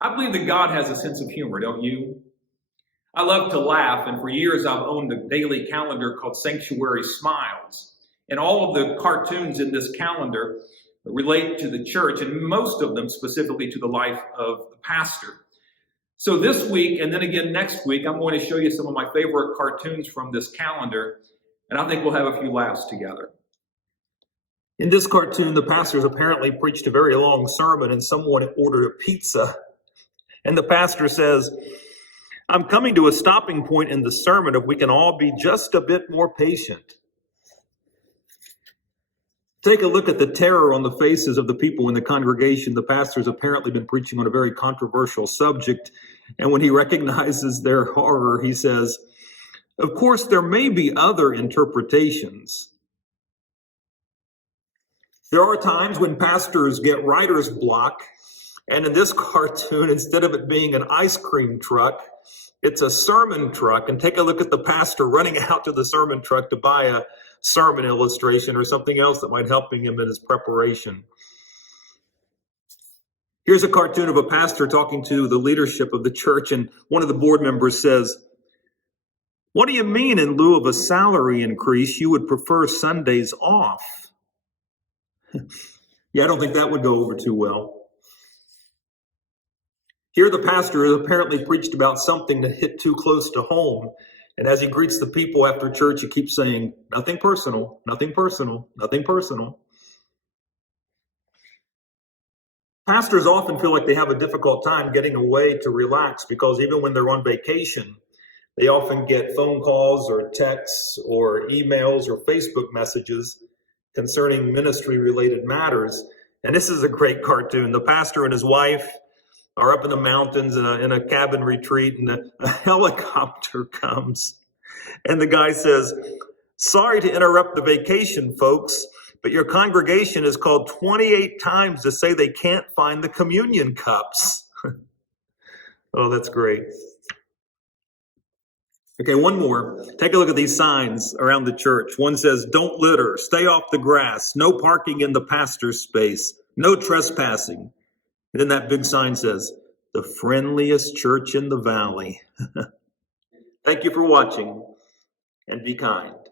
I believe that God has a sense of humor, don't you? I love to laugh, and for years I've owned a daily calendar called Sanctuary Smiles. And all of the cartoons in this calendar relate to the church, and most of them specifically to the life of the pastor. So this week, and then again next week, I'm going to show you some of my favorite cartoons from this calendar, and I think we'll have a few laughs together. In this cartoon, the pastor's apparently preached a very long sermon, and someone ordered a pizza. And the pastor says, "I'm coming to a stopping point in the sermon if we can all be just a bit more patient." Take a look at the terror on the faces of the people in the congregation. The pastor's apparently been preaching on a very controversial subject, and when he recognizes their horror, he says, "Of course, there may be other interpretations." There are times when pastors get writer's block, and in this cartoon, instead of it being an ice cream truck, it's a sermon truck. And take a look at the pastor running out to the sermon truck to buy a sermon illustration or something else that might help him in his preparation. Here's a cartoon of a pastor talking to the leadership of the church, and one of the board members says, "What do you mean in lieu of a salary increase, you would prefer Sundays off?" Yeah, I don't think that would go over too well. Here the pastor has apparently preached about something that hit too close to home. And as he greets the people after church, he keeps saying, "Nothing personal, nothing personal, nothing personal." Pastors often feel like they have a difficult time getting away to relax because even when they're on vacation, they often get phone calls or texts or emails or Facebook messages concerning ministry-related matters. And this is a great cartoon. The pastor and his wife are up in the mountains in a cabin retreat, and a helicopter comes. And the guy says, "Sorry to interrupt the vacation, folks, but your congregation has called 28 times to say they can't find the communion cups." Oh, that's great. Okay, one more. Take a look at these signs around the church. One says, "Don't litter, stay off the grass, no parking in the pastor's space, no trespassing." And then that big sign says, "The friendliest church in the valley." Thank you for watching, and be kind.